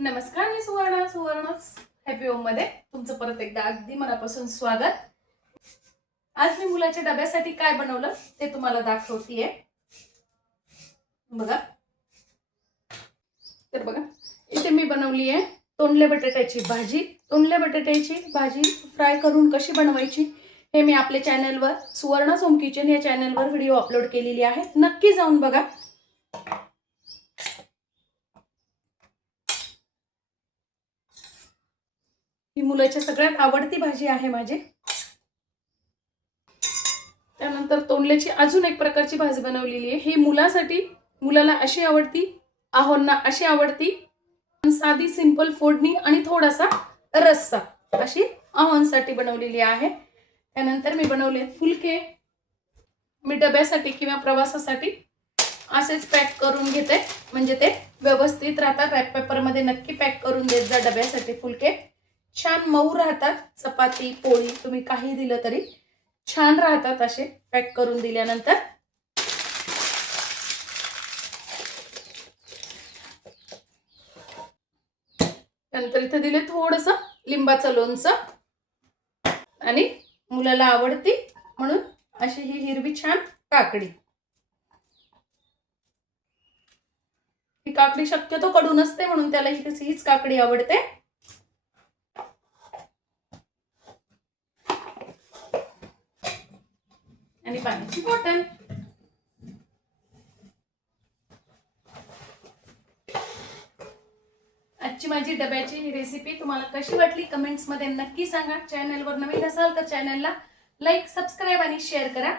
नमस्कार, मी सुवर्ण happy home मध्ये तुमचं परत एकदा अगदी मनापासून स्वागत। आज मी मुलाच्या डब्यासाठी काय बनवलं ते तुम्हाला दाखवतेय। बघा, तर बघा इथे मी बनवली आहे तोंडल्या बटाट्याची भाजी। तोंडल्या बटाट्याची भाजी फ्राय करून कशी बनवायची हे मी आपल्या चॅनलवर सुवर्णा's होम किचन या चॅनलवर व्हिडिओ अपलोड केलेली आहे, नक्की जाऊन बघा। ही मुलाच्या सगळ्यात आवडती भाजी आहे माझी। त्यानंतर तोंडल्याची अजून एक प्रकारची भाजी बनवलेली आहे। ही मुलासाठी, मुलाला अशी आवडती, आहोंना अशी आवडती। साधी सिंपल फोडणी आणि थोडासा रस्सा अशी आहोंसाठी बनवलेली आहे। त्यानंतर मी बनवले फुलके। मी डब्यासाठी किंवा प्रवासासाठी असेच पॅक करून घेते, म्हणजे ते व्यवस्थित राहतात। रॅप पेपर मध्ये नक्की पॅक करून देत जा डब्यासाठी। फुलके छान मऊ राहतात, चपाती पोळी तुम्ही काही दिलं तरी छान राहतात असे पॅक करून दिल्यानंतर। नंतर इथे दिले थोडंसं लिंबाचं लोणचं, आणि मुलाला आवडती म्हणून अशी ही हिरवी छान काकडी। ही काकडी शक्यतो कडू नसते म्हणून त्याला हीच काकडी आवडते। आणि पाण्याची बॉटल। आजची माझी डब्याची ही रेसिपी तुम्हाला कशी वाटली कमेंट्स मध्ये नक्की सांगा। चॅनलवर नवीन असाल तर चॅनलला लाईक, सबस्क्राइब आणि शेअर करा।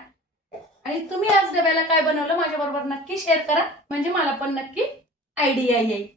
आणि तुम्ही आज डब्याला काय बनवलं माझ्याबरोबर नक्की शेअर करा, म्हणजे मला पण नक्की आयडिया येईल।